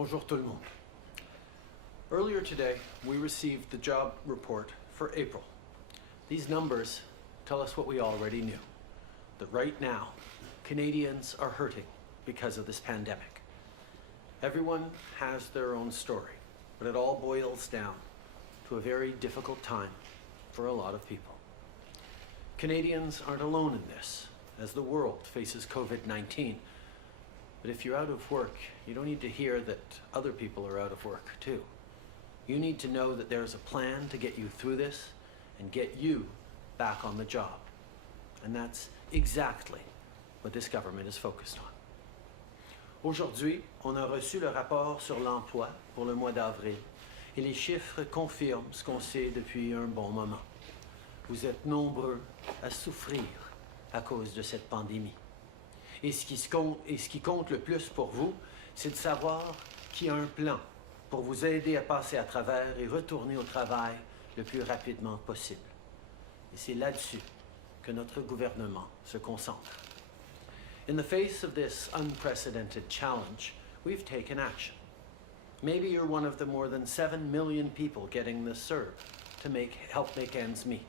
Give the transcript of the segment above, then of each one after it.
Bonjour tout le monde. Earlier today, we received the job report for April. These numbers tell us what we already knew, that right now, Canadians are hurting because of this pandemic. Everyone has their own story, but it all boils down to a very difficult time for a lot of people. Canadians aren't alone in this, as the world faces COVID-19. But if you're out of work, you don't need to hear that other people are out of work too. You need to know that there's a plan to get you through this and get you back on the job. And that's exactly what this government is focused on. Aujourd'hui, on a reçu le rapport sur l'emploi pour le mois d'avril et les chiffres confirment ce qu'on sait depuis un bon moment. Vous êtes nombreux à souffrir à cause de cette pandémie. Et ce qui compte le plus pour vous, c'est de savoir qu'il y a un plan pour vous aider à passer à travers et retourner au travail le plus rapidement possible. Et c'est là-dessus que notre gouvernement se concentre. In the face of this unprecedented challenge, we've taken action. Maybe you're one of the more than 7 million people getting this CERB to help make ends meet.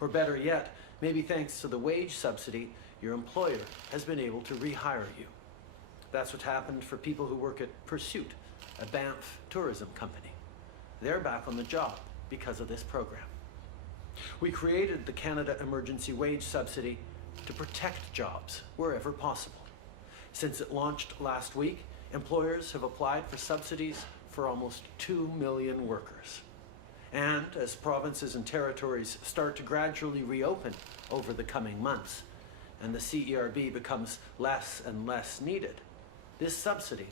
Or better yet, maybe thanks to the wage subsidy, your employer has been able to rehire you. That's what happened for people who work at Pursuit, a Banff tourism company. They're back on the job because of this program. We created the Canada Emergency Wage Subsidy to protect jobs wherever possible. Since it launched last week, employers have applied for subsidies for almost 2 million workers. And as provinces and territories start to gradually reopen over the coming months, and the CERB becomes less and less needed, this subsidy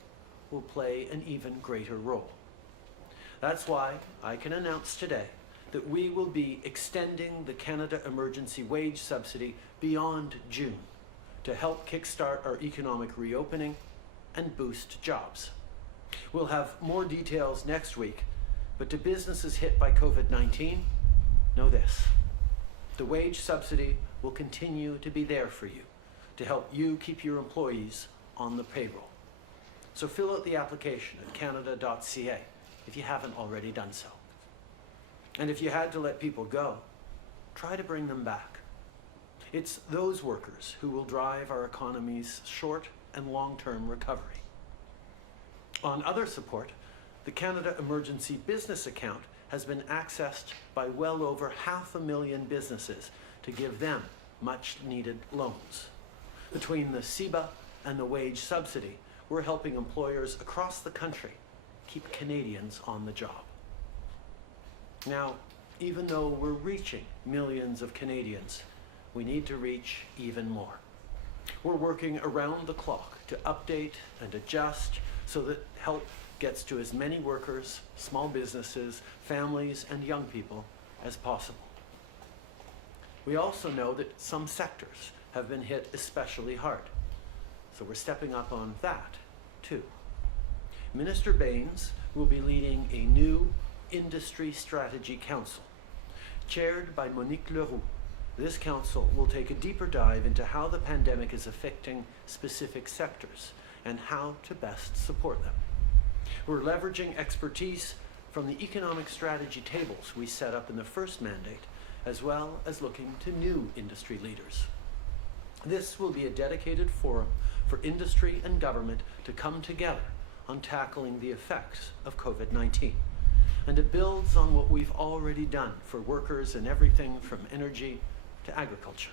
will play an even greater role. That's why I can announce today that we will be extending the Canada Emergency Wage Subsidy beyond June to help kickstart our economic reopening and boost jobs. We'll have more details next week, but to businesses hit by COVID-19, know this: the wage subsidy will continue to be there for you to help you keep your employees on the payroll. So fill out the application at canada.ca if you haven't already done so. And if you had to let people go, try to bring them back. It's those workers who will drive our economy's short and long-term recovery. On other support, the Canada Emergency Business Account has been accessed by well over 500,000 businesses to give them much-needed loans. Between the CEBA and the wage subsidy, we're helping employers across the country keep Canadians on the job. Now, even though we're reaching millions of Canadians, we need to reach even more. We're working around the clock to update and adjust so that help gets to as many workers, small businesses, families, and young people as possible. We also know that some sectors have been hit especially hard, so we're stepping up on that too. Minister Baines will be leading a new Industry Strategy Council. Chaired by Monique Leroux, this council will take a deeper dive into how the pandemic is affecting specific sectors and how to best support them. We're leveraging expertise from the economic strategy tables we set up in the first mandate, as well as looking to new industry leaders. This will be a dedicated forum for industry and government to come together on tackling the effects of COVID-19. And it builds on what we've already done for workers in everything from energy to agriculture.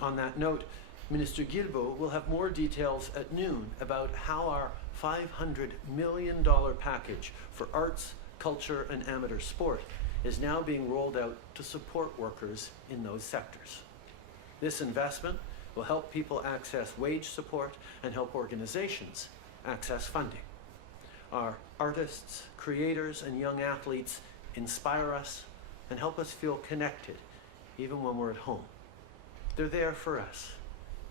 On that note, Minister Guilbeault will have more details at noon about how our $500 million package for arts, culture, and amateur sport is now being rolled out to support workers in those sectors. This investment will help people access wage support and help organizations access funding. Our artists, creators, and young athletes inspire us and help us feel connected even when we're at home. They're there for us,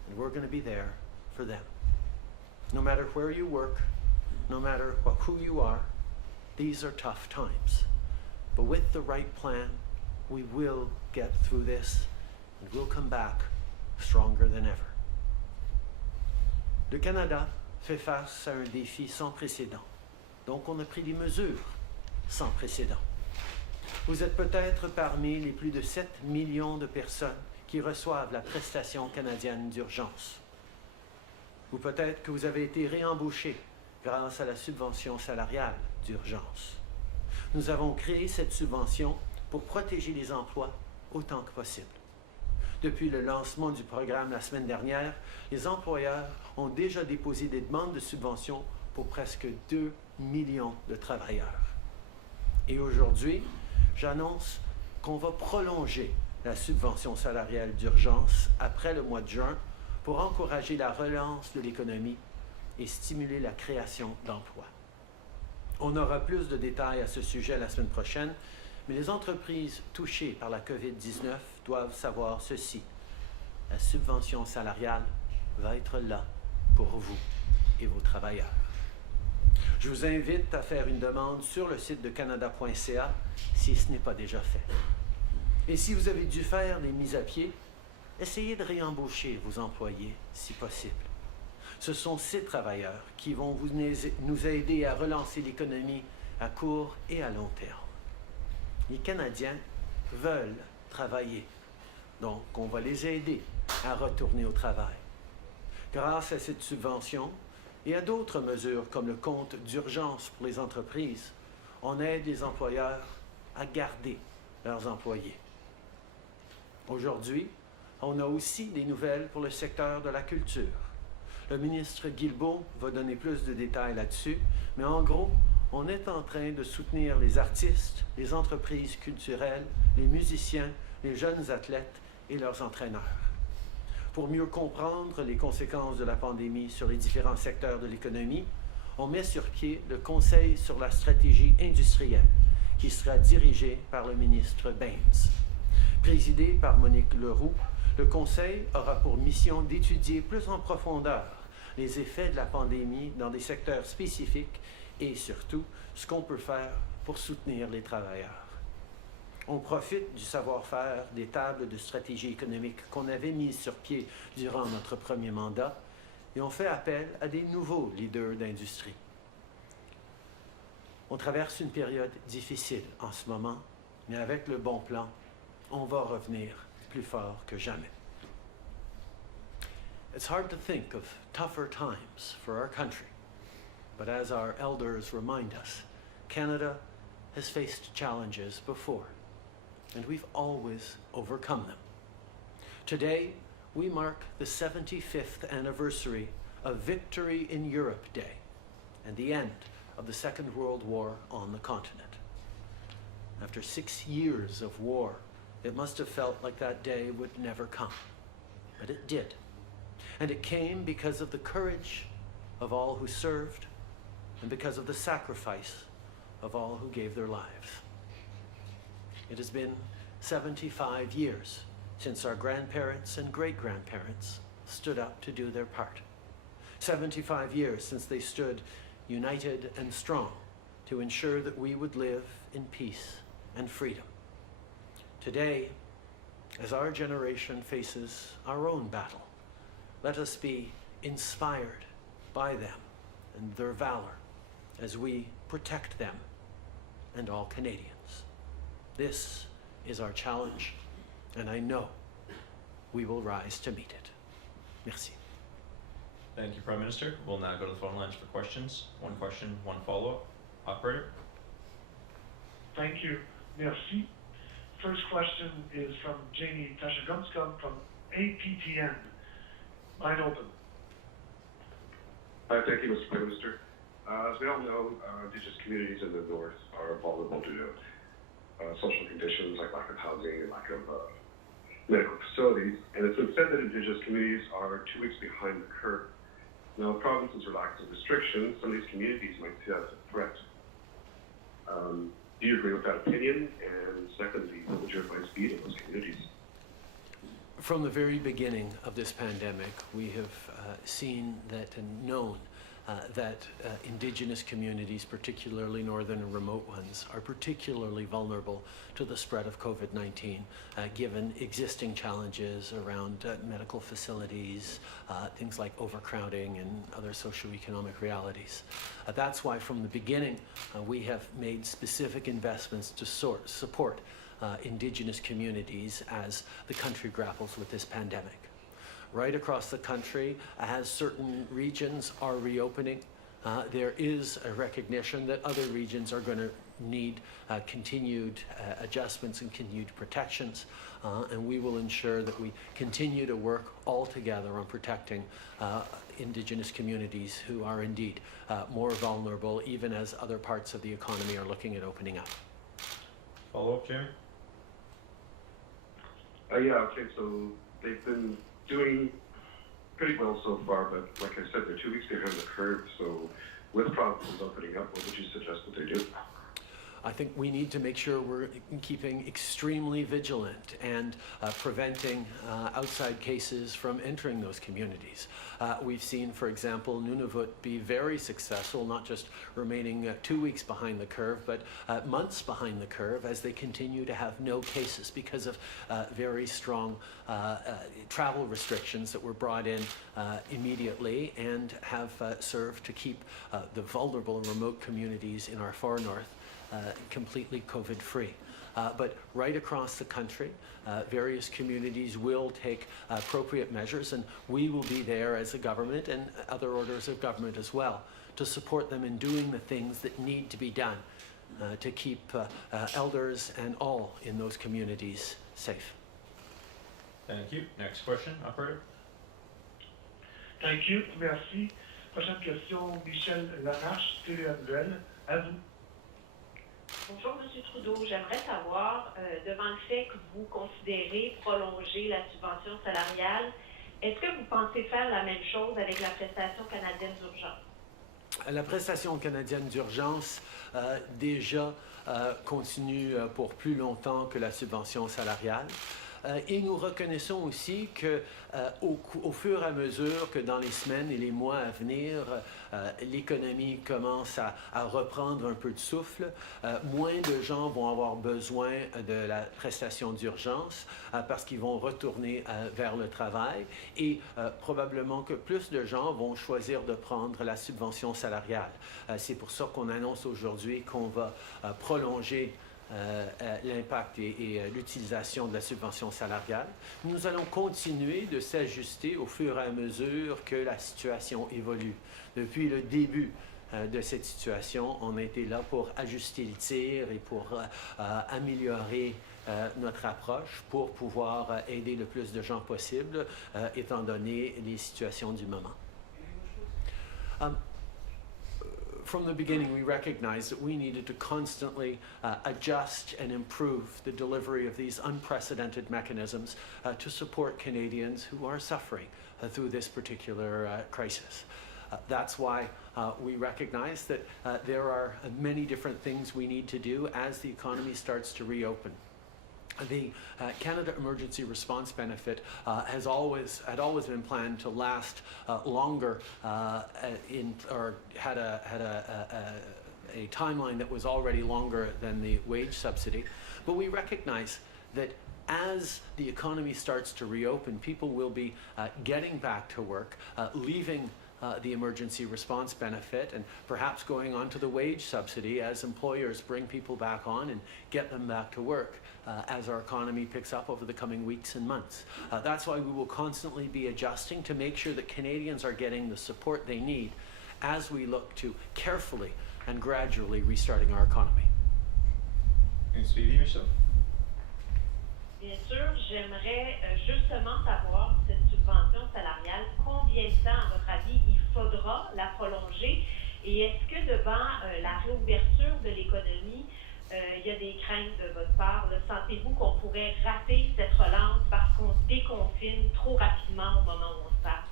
and we're going to be there for them. No matter where you work, no matter who you are, these are tough times. But with the right plan, we will get through this, and we'll come back stronger than ever. Le Canada fait face à un défi sans précédent. Donc, on a pris des mesures sans précédent. Vous êtes peut-être parmi les plus de 7 millions de personnes qui reçoivent la prestation canadienne d'urgence. Ou peut-être que vous avez été réembauché grâce à la subvention salariale d'urgence. Nous avons créé cette subvention pour protéger les emplois autant que possible. Depuis le lancement du programme la semaine dernière, les employeurs ont déjà déposé des demandes de subvention pour presque 2 millions de travailleurs. Et aujourd'hui, j'annonce qu'on va prolonger la subvention salariale d'urgence après le mois de juin pour encourager la relance de l'économie et stimuler la création d'emplois. On aura plus de détails à ce sujet la semaine prochaine, mais les entreprises touchées par la COVID-19 doivent savoir ceci. La subvention salariale va être là pour vous et vos travailleurs. Je vous invite à faire une demande sur le site de canada.ca si ce n'est pas déjà fait. Et si vous avez dû faire des mises à pied, essayez de réembaucher vos employés si possible. Ce sont ces travailleurs qui vont nous aider à relancer l'économie à court et à long terme. Les Canadiens veulent travailler, donc on va les aider à retourner au travail. Grâce à cette subvention et à d'autres mesures comme le compte d'urgence pour les entreprises, on aide les employeurs à garder leurs employés. Aujourd'hui, on a aussi des nouvelles pour le secteur de la culture. Le ministre Guilbeault va donner plus de détails là-dessus, mais en gros, on est en train de soutenir les artistes, les entreprises culturelles, les musiciens, les jeunes athlètes et leurs entraîneurs. Pour mieux comprendre les conséquences de la pandémie sur les différents secteurs de l'économie, on met sur pied le Conseil sur la stratégie industrielle, qui sera dirigé par le ministre Baines. Présidé par Monique Leroux, le Conseil aura pour mission d'étudier plus en profondeur les effets de la pandémie dans des secteurs spécifiques et surtout ce qu'on peut faire pour soutenir les travailleurs. On profite du savoir-faire des tables de stratégie économique qu'on avait mises sur pied durant notre premier mandat et on fait appel à des nouveaux leaders d'industrie. On traverse une période difficile en ce moment, mais avec le bon plan, on va revenir plus fort que jamais. It's hard to think of tougher times for our country, but as our elders remind us, Canada has faced challenges before, and we've always overcome them. Today, we mark the 75th anniversary of Victory in Europe Day and the end of the Second World War on the continent. After 6 years of war, it must have felt like that day would never come, but it did. And it came because of the courage of all who served and because of the sacrifice of all who gave their lives. It has been 75 years since our grandparents and great-grandparents stood up to do their part. 75 years since they stood united and strong to ensure that we would live in peace and freedom. Today, as our generation faces our own battle, let us be inspired by them and their valor as we protect them and all Canadians. This is our challenge, and I know we will rise to meet it. Merci. Thank you, Prime Minister. We'll now go to the phone lines for questions. One question, one follow-up. Operator? Thank you. Merci. First question is from Jamie Tashagumskum from APTN. Line open. Thank you, Mr. Prime Minister. As we all know, Indigenous communities in the north are vulnerable due to social conditions like lack of housing and lack of medical facilities. And it's been said that Indigenous communities are 2 weeks behind the curve. Now, if provinces relax the restrictions, some of these communities might see that as a threat. Do you agree with that opinion? And secondly, what would your advice be to those communities? From the very beginning of this pandemic, we have seen that and known that Indigenous communities, particularly northern and remote ones, are particularly vulnerable to the spread of COVID-19, given existing challenges around medical facilities, things like overcrowding and other socioeconomic realities. That's why from the beginning we have made specific investments to support Indigenous communities as the country grapples with this pandemic. Right across the country, as certain regions are reopening, there is a recognition that other regions are going to need continued adjustments and continued protections, and we will ensure that we continue to work all together on protecting Indigenous communities who are indeed more vulnerable, even as other parts of the economy are looking at opening up. Follow-up, Jeremy? Yeah, okay, so they've been doing pretty well so far, but like I said, they're 2 weeks behind the curve, so with provinces opening up, what would you suggest that they do? I think we need to make sure we're keeping extremely vigilant and preventing outside cases from entering those communities. We've seen, for example, Nunavut be very successful, not just remaining 2 weeks behind the curve, but months behind the curve as they continue to have no cases because of very strong travel restrictions that were brought in immediately and have served to keep the vulnerable and remote communities in our far north completely COVID-free. But right across the country, various communities will take appropriate measures, and we will be there as a government and other orders of government as well to support them in doing the things that need to be done to keep elders and all in those communities safe. Thank you. Next question, operator. Thank you. Merci. Prochaine question, Michel Lamarche, télé Unveiled. À vous. Bonjour, M. Trudeau. J'aimerais savoir, devant le fait que vous considérez prolonger la subvention salariale, est-ce que vous pensez faire la même chose avec la prestation canadienne d'urgence? La prestation canadienne d'urgence déjà continue pour plus longtemps que la subvention salariale. Et nous reconnaissons aussi que au fur et à mesure que dans les semaines et les mois à venir, l'économie commence à reprendre un peu de souffle, moins de gens vont avoir besoin de la prestation d'urgence parce qu'ils vont retourner vers le travail et probablement que plus de gens vont choisir de prendre la subvention salariale. C'est pour ça qu'on annonce aujourd'hui qu'on va prolonger l'impact et l'utilisation de la subvention salariale. Nous allons continuer de s'ajuster au fur et à mesure que la situation évolue. Depuis le début de cette situation, on a été là pour ajuster le tir et pour améliorer notre approche pour pouvoir aider le plus de gens possible, étant donné les situations du moment. From the beginning, we recognized that we needed to constantly adjust and improve the delivery of these unprecedented mechanisms to support Canadians who are suffering through this particular crisis. That's why we recognize that there are many different things we need to do as the economy starts to reopen. The Canada Emergency Response Benefit had always been planned to last longer or had a timeline that was already longer than the wage subsidy. But we recognize that as the economy starts to reopen, people will be getting back to work, leaving the emergency response benefit and perhaps going on to the wage subsidy as employers bring people back on and get them back to work as our economy picks up over the coming weeks and months. That's why we will constantly be adjusting to make sure that Canadians are getting the support they need as we look to carefully and gradually restarting our economy. And suivi, Michel? Bien sûr, j'aimerais justement savoir, cette subvention salariale, combien de temps, à votre avis, il faudra la prolonger? Et est-ce que devant la réouverture de l'économie, il y a des craintes de votre part? Sentez-vous qu'on pourrait rater cette relance parce qu'on déconfine trop rapidement au moment où on se parle?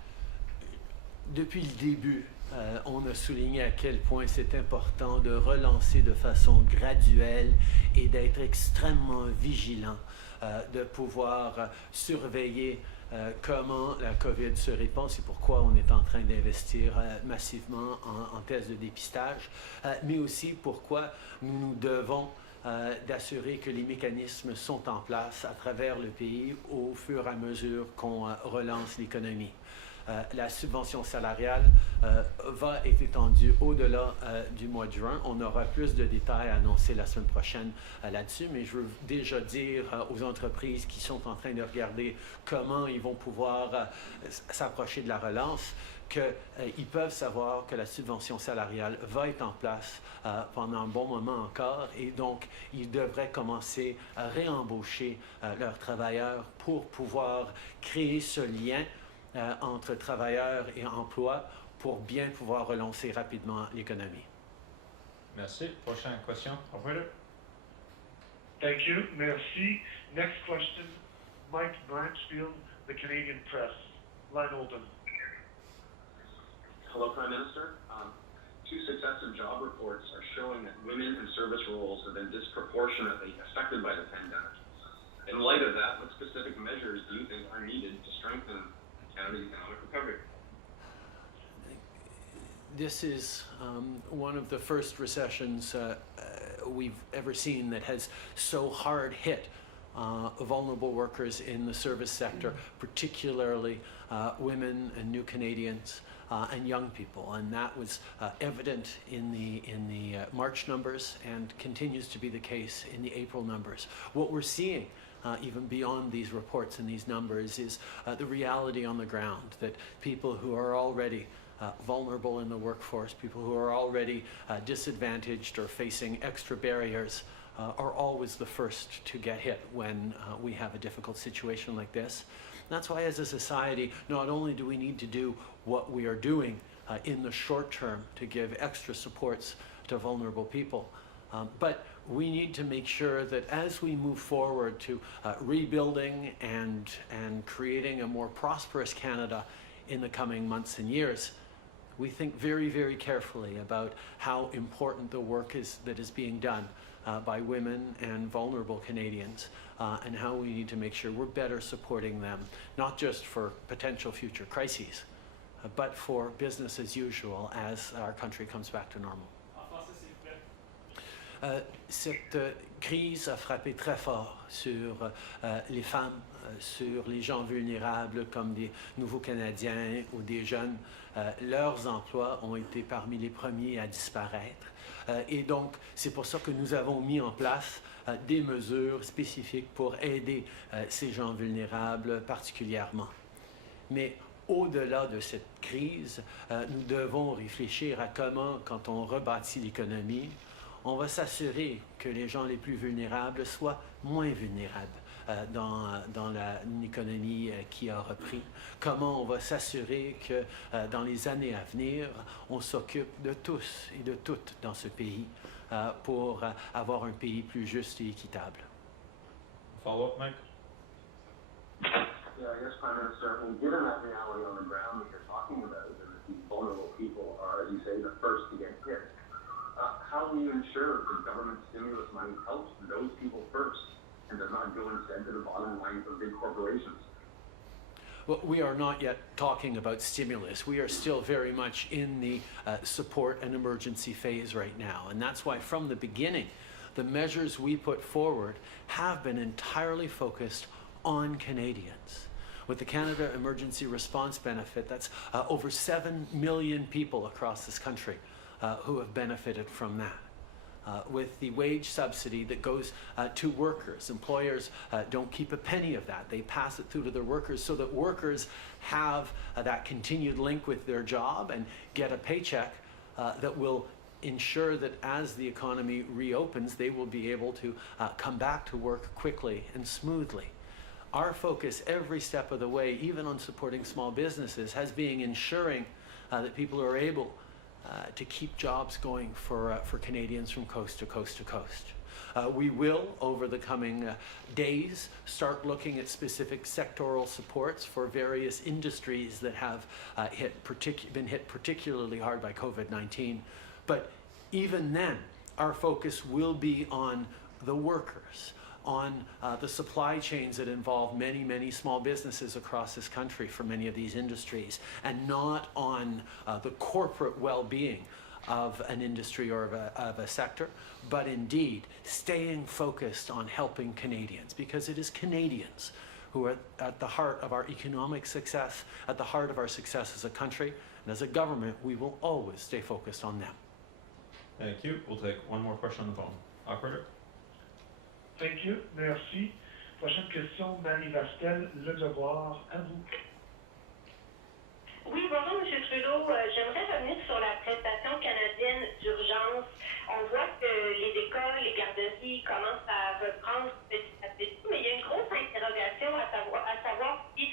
Depuis le début, on a souligné à quel point c'est important de relancer de façon graduelle et d'être extrêmement vigilant, de pouvoir surveiller comment la COVID se répand. C'est pourquoi on est en train d'investir massivement en tests de dépistage, mais aussi pourquoi nous nous devons d'assurer que les mécanismes sont en place à travers le pays au fur et à mesure qu'on relance l'économie. La subvention salariale va être étendue au-delà du mois de juin. On aura plus de détails à annoncer la semaine prochaine là-dessus, mais je veux déjà dire aux entreprises qui sont en train de regarder comment ils vont pouvoir s'approcher de la relance qu'ils peuvent savoir que la subvention salariale va être en place pendant un bon moment encore et donc ils devraient commencer à réembaucher leurs travailleurs pour pouvoir créer ce lien entre travailleurs et emploi pour bien pouvoir relancer rapidement l'économie. Merci. Prochaine question, operator. Thank you. Merci. Next question, Mike Blanchfield, the Canadian Press. Line open. Hello, Prime Minister. Two successive job reports are showing that women in service roles have been disproportionately affected by the pandemic. In light of that, what specific measures do you think are needed to strengthen Canada's economic recovery? This is one of the first recessions we've ever seen that has so hard hit vulnerable workers in the service sector, particularly women and new Canadians and young people. And that was evident in the March numbers and continues to be the case in the April numbers. What we're seeing even beyond these reports and these numbers is the reality on the ground that people who are already vulnerable in the workforce, people who are already disadvantaged or facing extra barriers are always the first to get hit when we have a difficult situation like this. That's why as a society, not only do we need to do what we are doing in the short term to give extra supports to vulnerable people, but we need to make sure that as we move forward to rebuilding and creating a more prosperous Canada in the coming months and years, we think very, very carefully about how important the work is that is being done by women and vulnerable Canadians and how we need to make sure we're better supporting them, not just for potential future crises, but for business as usual as our country comes back to normal. Cette crise a frappé très fort sur les femmes, sur les gens vulnérables comme des nouveaux Canadiens ou des jeunes. Leurs emplois ont été parmi les premiers à disparaître. Et donc, c'est pour ça que nous avons mis en place des mesures spécifiques pour aider ces gens vulnérables particulièrement. Mais au-delà de cette crise, nous devons réfléchir à comment, quand on rebâtit l'économie, on va s'assurer que les gens les plus vulnérables soient moins vulnérables dans l'économie qui a repris. Comment on va s'assurer que dans les années à venir, on s'occupe de tous et de toutes dans ce pays pour avoir un pays plus juste et équitable. Follow-up, Mike? Yeah, I guess, Prime Minister, I mean, given that reality on the ground that you're talking about, and that these vulnerable people are, as you say, the first to get hit, how will you ensure that government stimulus money helps those people first and does not go instead to the bottom line of big corporations? Well, we are not yet talking about stimulus. We are still very much in the support and emergency phase right now. And that's why from the beginning, the measures we put forward have been entirely focused on Canadians. With the Canada Emergency Response Benefit, that's over 7 million people across this country who have benefited from that. With the wage subsidy that goes to workers, employers don't keep a penny of that. They pass it through to their workers so that workers have that continued link with their job and get a paycheck that will ensure that as the economy reopens, they will be able to come back to work quickly and smoothly. Our focus every step of the way, even on supporting small businesses, has been ensuring that people are able to keep jobs going for Canadians from coast to coast to coast. We will, over the coming days, start looking at specific sectoral supports for various industries that have been hit particularly hard by COVID-19. But even then, our focus will be on the workers, on the supply chains that involve many, many small businesses across this country for many of these industries, and not on the corporate well-being of an industry or of a sector, but indeed staying focused on helping Canadians, because it is Canadians who are at the heart of our economic success, at the heart of our success as a country, and as a government, we will always stay focused on them. Thank you. We'll take one more question on the phone. Operator? Thank you. Merci. Prochaine question, Marie Vastel, Le Devoir, à vous. Oui, bonjour, M. Trudeau. J'aimerais revenir sur la prestation canadienne d'urgence. On voit que les écoles, les garderies commencent à reprendre petit à petit, mais il y a une grosse interrogation à savoir si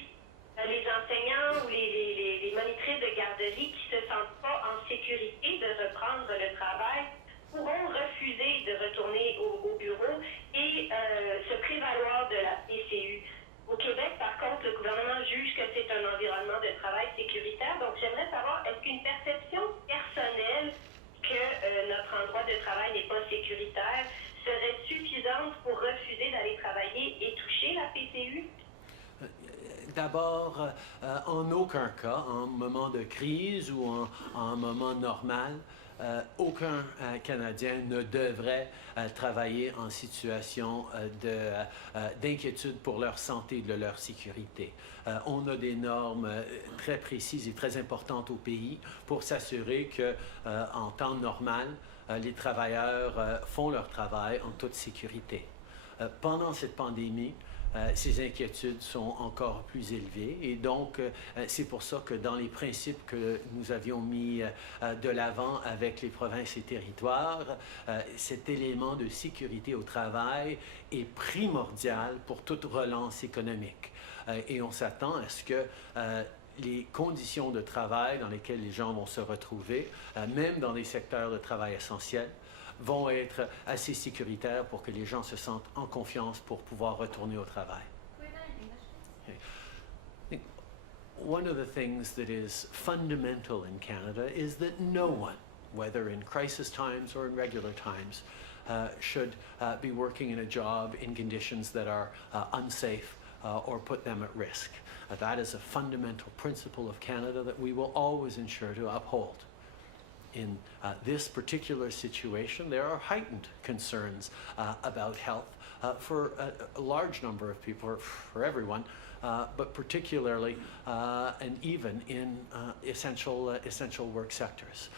les enseignants ou les monitrices de garderie qui ne se sentent pas en sécurité de reprendre le travail pourront refuser de retourner au bureau et se prévaloir de la PCU. Au Québec, par contre, le gouvernement juge que c'est un environnement de travail sécuritaire. Donc, j'aimerais savoir, est-ce qu'une perception personnelle que notre endroit de travail n'est pas sécuritaire serait suffisante pour refuser d'aller travailler et toucher la PCU? D'abord, en aucun cas, en moment de crise ou en moment normal, aucun Canadien ne devrait travailler en situation d'inquiétude pour leur santé et de leur sécurité. On a des normes très précises et très importantes au pays pour s'assurer qu'en temps normal, les travailleurs font leur travail en toute sécurité. Pendant cette pandémie, ces inquiétudes sont encore plus élevées et donc c'est pour ça que dans les principes que nous avions mis de l'avant avec les provinces et territoires, cet élément de sécurité au travail est primordial pour toute relance économique. Et on s'attend à ce que les conditions de travail dans lesquelles les gens vont se retrouver, même dans les secteurs de travail essentiels, vont être assez sécuritaires pour que les gens se sentent en confiance pour pouvoir retourner au travail. Okay. I think one of the things that is fundamental in Canada is that no one, whether in crisis times or in regular times, should be working in a job in conditions that are unsafe or put them at risk. That is a fundamental principle of Canada that we will always ensure to uphold. In this particular situation, there are heightened concerns about health for a large number of people, or for everyone, but particularly and even in essential work sectors.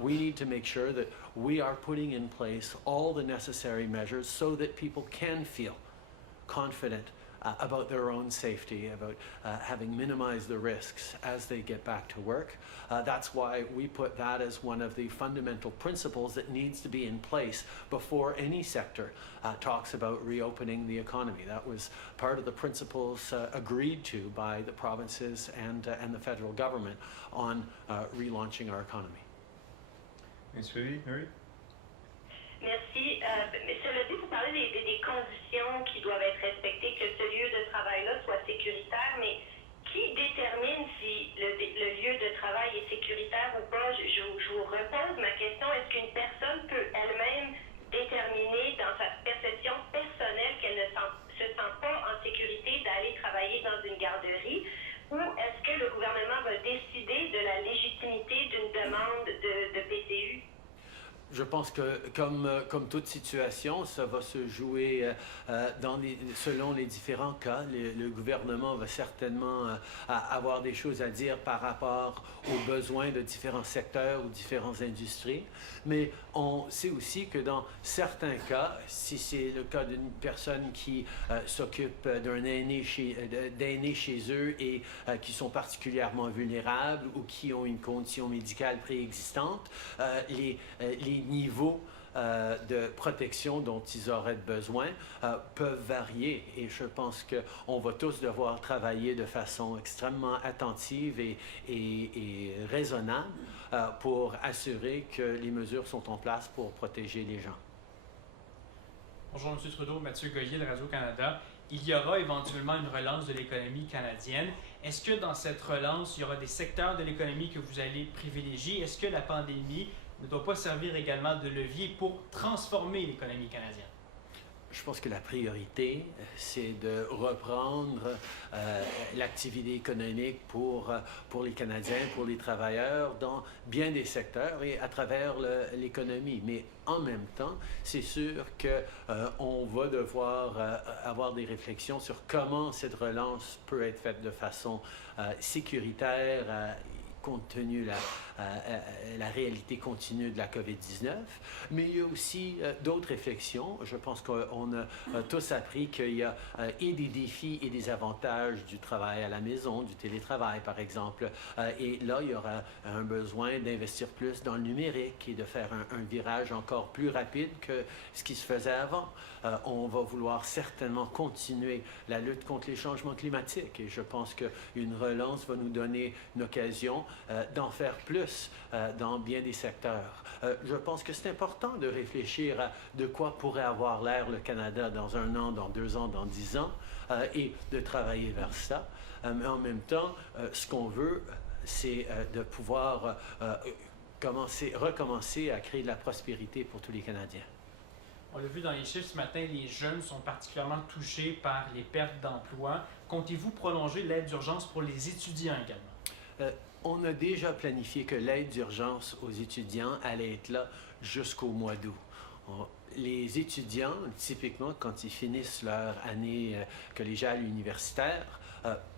We need to make sure that we are putting in place all the necessary measures so that people can feel confident about their own safety, about having minimized the risks as they get back to work. That's why we put that as one of the fundamental principles that needs to be in place before any sector talks about reopening the economy. That was part of the principles agreed to by the provinces and the federal government on relaunching our economy. Thanks, Phoebe. Mary? Merci. Mais cela dit, vous parlez des conditions qui doivent être respectées, que ce lieu de travail-là soit sécuritaire, mais qui détermine si le lieu de travail est sécuritaire ou pas? Je vous repose ma question. Est-ce qu'une personne peut elle-même déterminer dans sa perception personnelle qu'elle ne se sent pas en sécurité d'aller travailler dans une garderie? Ou est-ce que le gouvernement va décider de la légitimité d'une demande de PCU? Je pense que, comme toute situation, ça va se jouer selon les différents cas. Le gouvernement va certainement avoir des choses à dire par rapport aux besoins de différents secteurs ou différentes industries. Mais on sait aussi que dans certains cas, si c'est le cas d'une personne qui s'occupe d'aînés chez eux et qui sont particulièrement vulnérables ou qui ont une condition médicale préexistante, les niveaux de protection dont ils auraient besoin peuvent varier. Et je pense qu'on va tous devoir travailler de façon extrêmement attentive et raisonnable pour assurer que les mesures sont en place pour protéger les gens. Bonjour M. Trudeau, Mathieu Goyer de Radio-Canada. Il y aura éventuellement une relance de l'économie canadienne. Est-ce que dans cette relance, il y aura des secteurs de l'économie que vous allez privilégier? Est-ce que la pandémie ne doit pas servir également de levier pour transformer l'économie canadienne? Je pense que la priorité, c'est de reprendre l'activité économique pour les Canadiens, pour les travailleurs, dans bien des secteurs et à travers l'économie. Mais en même temps, c'est sûr qu'on va devoir avoir des réflexions sur comment cette relance peut être faite de façon sécuritaire, compte tenu de la réalité continue de la COVID-19. Mais il y a aussi d'autres réflexions. Je pense qu'on a tous appris qu'il y a et des défis et des avantages du travail à la maison, du télétravail par exemple. Et là, il y aura un besoin d'investir plus dans le numérique et de faire un virage encore plus rapide que ce qui se faisait avant. On va vouloir certainement continuer la lutte contre les changements climatiques et je pense qu'une relance va nous donner une occasion d'en faire plus dans bien des secteurs. Je pense que c'est important de réfléchir à de quoi pourrait avoir l'air le Canada dans 1 an, dans 2 ans, dans 10 ans et de travailler vers ça. Mais en même temps, ce qu'on veut, c'est de pouvoir recommencer à créer de la prospérité pour tous les Canadiens. On l'a vu dans les chiffres ce matin, les jeunes sont particulièrement touchés par les pertes d'emploi. Comptez-vous prolonger l'aide d'urgence pour les étudiants également? On a déjà planifié que l'aide d'urgence aux étudiants allait être là jusqu'au mois d'août. Les étudiants, typiquement, quand ils finissent leur année collégiale universitaire,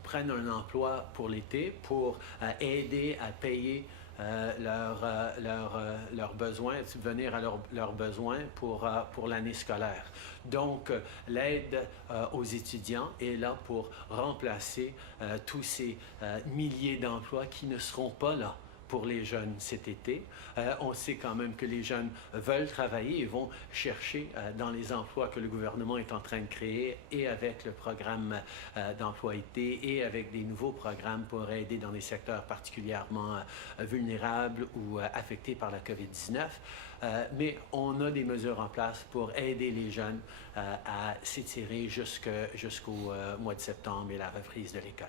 prennent un emploi pour l'été pour aider à payer leurs besoins, subvenir à leurs besoins pour l'année scolaire. Donc, l'aide aux étudiants est là pour remplacer tous ces milliers d'emplois qui ne seront pas là pour les jeunes cet été. On sait quand même que les jeunes veulent travailler et vont chercher dans les emplois que le gouvernement est en train de créer et avec le programme d'emploi été et avec des nouveaux programmes pour aider dans des secteurs particulièrement vulnérables ou affectés par la COVID-19. Mais on a des mesures en place pour aider les jeunes à s'étirer jusqu'au mois de septembre et la reprise de l'école.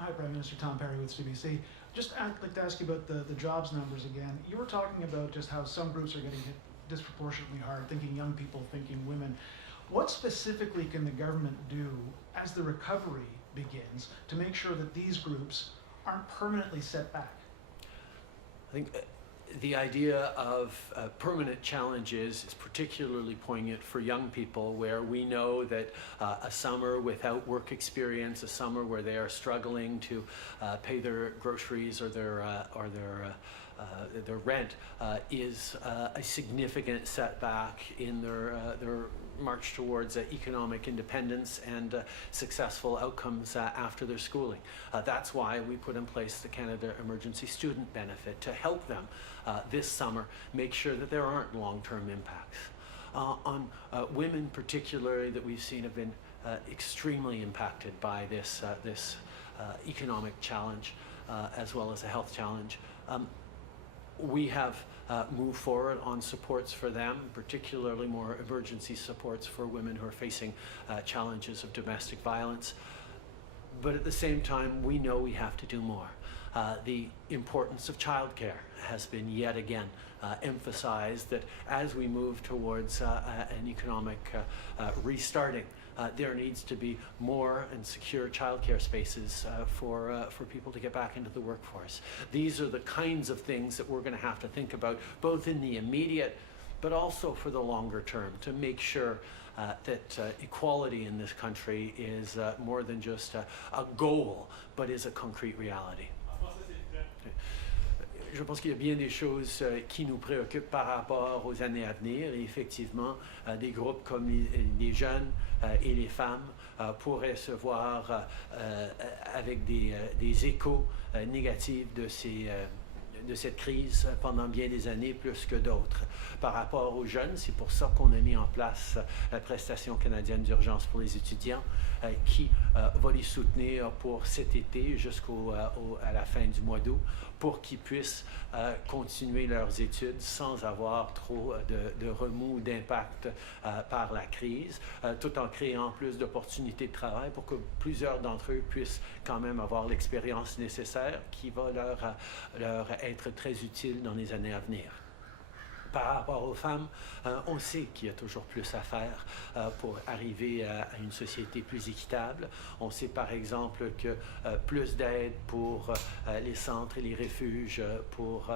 Hi, Prime Minister Tom Perry with CBC. I'd like to ask you about the jobs numbers again. You were talking about just how some groups are getting hit disproportionately hard, thinking young people, thinking women. What specifically can the government do as the recovery begins to make sure that these groups aren't permanently set back? I think the idea of permanent challenges is particularly poignant for young people, where we know that a summer without work experience, a summer where they are struggling to pay their groceries or their rent is a significant setback in their march towards economic independence and successful outcomes after their schooling. That's why we put in place the Canada Emergency Student Benefit to help them this summer make sure that there aren't long-term impacts. On women particularly that we've seen have been extremely impacted by this economic challenge as well as a health challenge. We have moved forward on supports for them, particularly more emergency supports for women who are facing challenges of domestic violence. But at the same time, we know we have to do more. The importance of childcare has been yet again emphasized, that as we move towards an economic restarting, there needs to be more and secure childcare spaces for people to get back into the workforce. These are the kinds of things that we're going to have to think about, both in the immediate, but also for the longer term, to make sure that equality in this country is more than just a goal, but is a concrete reality. Je pense qu'il y a bien des choses qui nous préoccupent par rapport aux années à venir. Et effectivement, des groupes comme les jeunes et les femmes pourraient se voir avec des échos négatifs de cette crise pendant bien des années, plus que d'autres. Par rapport aux jeunes, c'est pour ça qu'on a mis en place la prestation canadienne d'urgence pour les étudiants qui va les soutenir pour cet été jusqu'à la fin du mois d'août, pour qu'ils puissent continuer leurs études sans avoir trop de remous ou d'impact par la crise, tout en créant plus d'opportunités de travail pour que plusieurs d'entre eux puissent quand même avoir l'expérience nécessaire qui va leur être très utile dans les années à venir. Par rapport aux femmes, on sait qu'il y a toujours plus à faire pour arriver à une société plus équitable. On sait par exemple que plus d'aide pour les centres et les refuges pour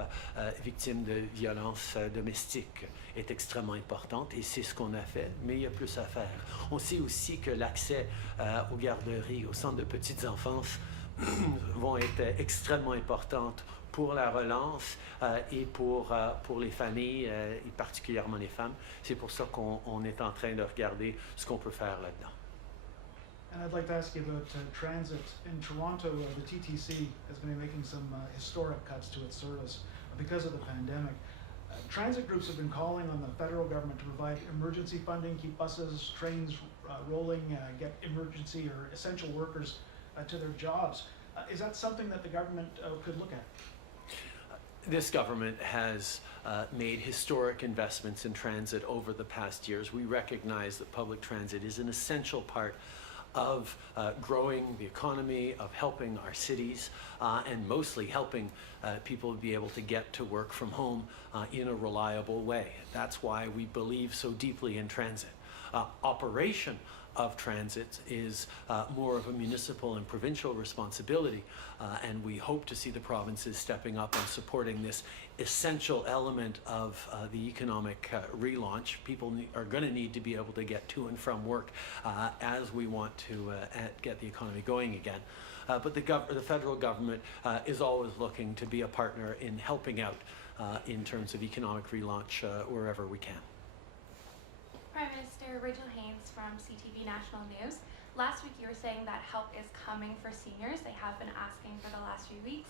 victimes de violences domestiques est extrêmement importante et c'est ce qu'on a fait, mais il y a plus à faire. On sait aussi que l'accès aux garderies, aux centres de petites enfances vont être extrêmement importantes pour la relance et pour les familles et particulièrement les femmes. C'est pour ça qu'on est en train de regarder ce qu'on peut faire là-dedans. And I'd like to ask you about transit. In Toronto, the TTC has been making some historic cuts to its service because of the pandemic. Transit groups have been calling on the federal government to provide emergency funding, keep buses, trains rolling, get emergency or essential workers to their jobs. Is that something that the government could look at? This government has made historic investments in transit over the past years. We recognize that public transit is an essential part of growing the economy, of helping our cities, and mostly helping people be able to get to work from home in a reliable way. That's why we believe so deeply in transit. Operation of transit is more of a municipal and provincial responsibility, and we hope to see the provinces stepping up and supporting this essential element of the economic relaunch. People are going to need to be able to get to and from work as we want to get the economy going again. But the federal government is always looking to be a partner in helping out in terms of economic relaunch wherever we can. Prime Minister Rachel Haynes from CTV National News. Last week you were saying that help is coming for seniors. They have been asking for the last few weeks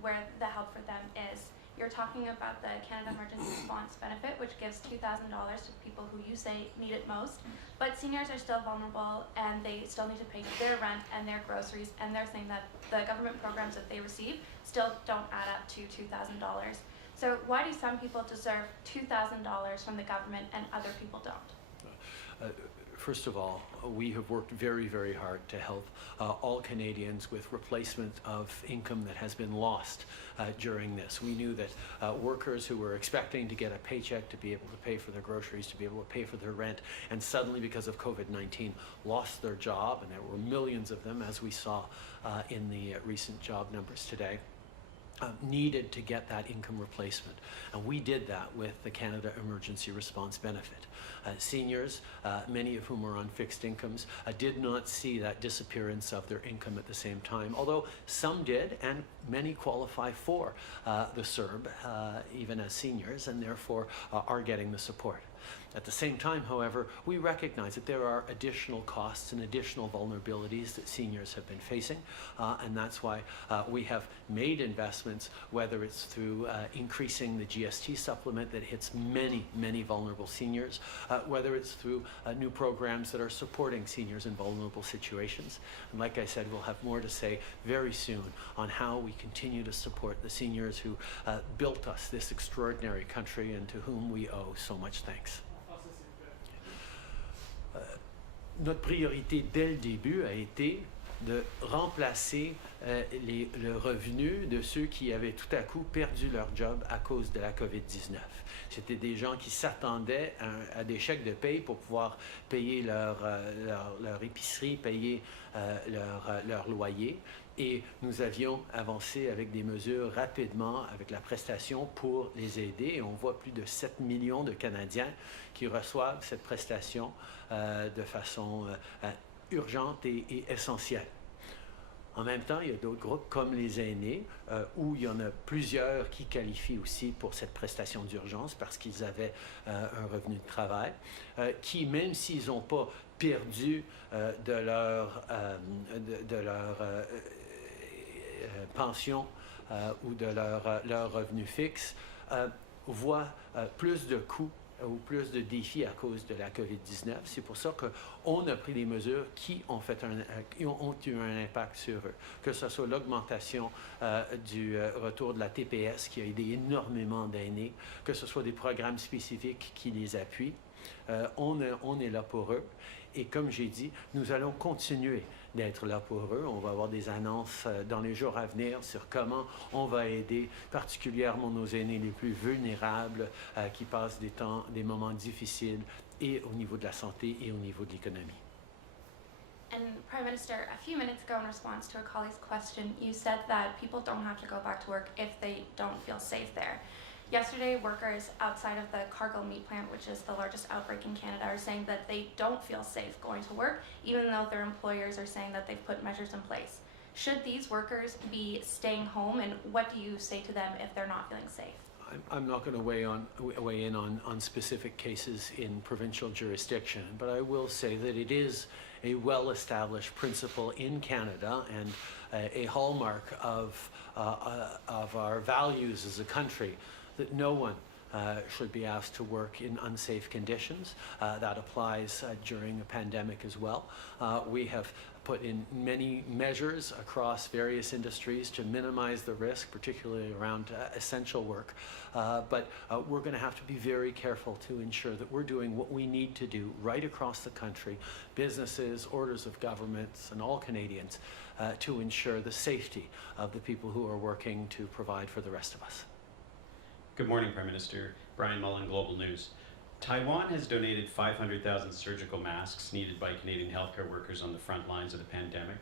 where the help for them is. You're talking about the Canada Emergency Response Benefit, which gives $2,000 to people who you say need it most. But seniors are still vulnerable and they still need to pay their rent and their groceries, and they're saying that the government programs that they receive still don't add up to $2,000. So why do some people deserve $2,000 from the government and other people don't? First of all, we have worked very, very hard to help all Canadians with replacement of income that has been lost during this. We knew that workers who were expecting to get a paycheck to be able to pay for their groceries, to be able to pay for their rent, and suddenly because of COVID-19 lost their job, and there were millions of them, as we saw in the recent job numbers today. Needed to get that income replacement. And we did that with the Canada Emergency Response Benefit. Seniors, many of whom are on fixed incomes, did not see that disappearance of their income at the same time, although some did, and many qualify for the CERB, even as seniors, and therefore are getting the support. At the same time, however, we recognize that there are additional costs and additional vulnerabilities that seniors have been facing, and that's why we have made investments, whether it's through increasing the GST supplement that hits many, many vulnerable seniors, whether it's through new programs that are supporting seniors in vulnerable situations. And like I said, we'll have more to say very soon on how we continue to support the seniors who built us this extraordinary country and to whom we owe so much thanks. Notre priorité dès le début a été de remplacer le revenu de ceux qui avaient tout à coup perdu leur job à cause de la COVID-19. C'était des gens qui s'attendaient à des chèques de paye pour pouvoir payer leur épicerie, payer leur loyer. Et nous avions avancé avec des mesures rapidement avec la prestation pour les aider. Et on voit plus de 7 millions de Canadiens qui reçoivent cette prestation de façon urgente et essentielle. En même temps, il y a d'autres groupes comme les aînés où il y en a plusieurs qui qualifient aussi pour cette prestation d'urgence parce qu'ils avaient un revenu de travail, qui, même s'ils n'ont pas perdu de leur pension ou de leur revenu fixe, voient plus de coûts ou plus de défis à cause de la COVID-19. C'est pour ça qu'on a pris des mesures qui ont eu un impact sur eux, que ce soit l'augmentation du retour de la TPS qui a aidé énormément d'aînés, que ce soit des programmes spécifiques qui les appuient. On est là pour eux. Et comme j'ai dit, nous allons continuer d'être là pour eux. On va avoir des annonces dans les jours à venir sur comment on va aider particulièrement nos aînés les plus vulnérables qui passent des moments difficiles et au niveau de la santé et au niveau de l'économie. And Prime Minister, a few minutes ago in response to a colleague's question, you said that people don't have to go back to work if they don't feel safe there. Yesterday, workers outside of the Cargill meat plant, which is the largest outbreak in Canada, are saying that they don't feel safe going to work, even though their employers are saying that they've put measures in place. Should these workers be staying home, and what do you say to them if they're not feeling safe? I'm not going to weigh in on specific cases in provincial jurisdiction, but I will say that it is a well-established principle in Canada and a hallmark of our values as a country that no one should be asked to work in unsafe conditions. That applies during a pandemic as well. We have put in many measures across various industries to minimize the risk, particularly around essential work. But we're going to have to be very careful to ensure that we're doing what we need to do right across the country, businesses, orders of governments, and all Canadians, to ensure the safety of the people who are working to provide for the rest of us. Good morning, Prime Minister. Brian Mullen, Global News. Taiwan has donated 500,000 surgical masks needed by Canadian healthcare workers on the front lines of the pandemic.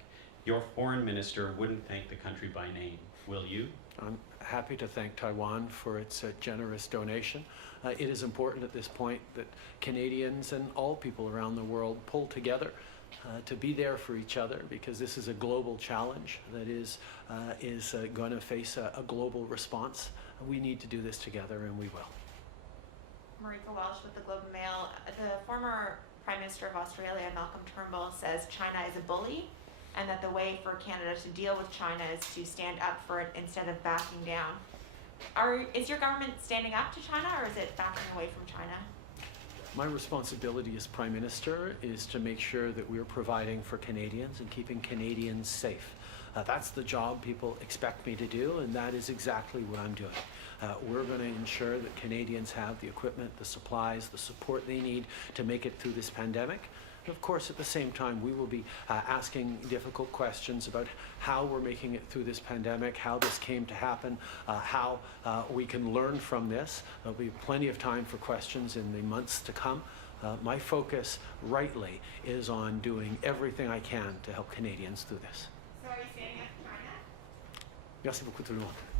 Your foreign minister wouldn't thank the country by name. Will you? I'm happy to thank Taiwan for its generous donation. It is important at this point that Canadians and all people around the world pull together to be there for each other, because this is a global challenge that is going to face a global response. We need to do this together, and we will. Marika Welsh with the Globe and Mail. The former Prime Minister of Australia, Malcolm Turnbull, says China is a bully and that the way for Canada to deal with China is to stand up for it instead of backing down. Is your government standing up to China, or is it backing away from China? My responsibility as Prime Minister is to make sure that we're providing for Canadians and keeping Canadians safe. That's the job people expect me to do, and that is exactly what I'm doing. We're going to ensure that Canadians have the equipment, the supplies, the support they need to make it through this pandemic. And of course, at the same time, we will be asking difficult questions about how we're making it through this pandemic, how this came to happen, how we can learn from this. There'll be plenty of time for questions in the months to come. My focus, rightly, is on doing everything I can to help Canadians through this. So are you standing up for China? Merci beaucoup tout le monde.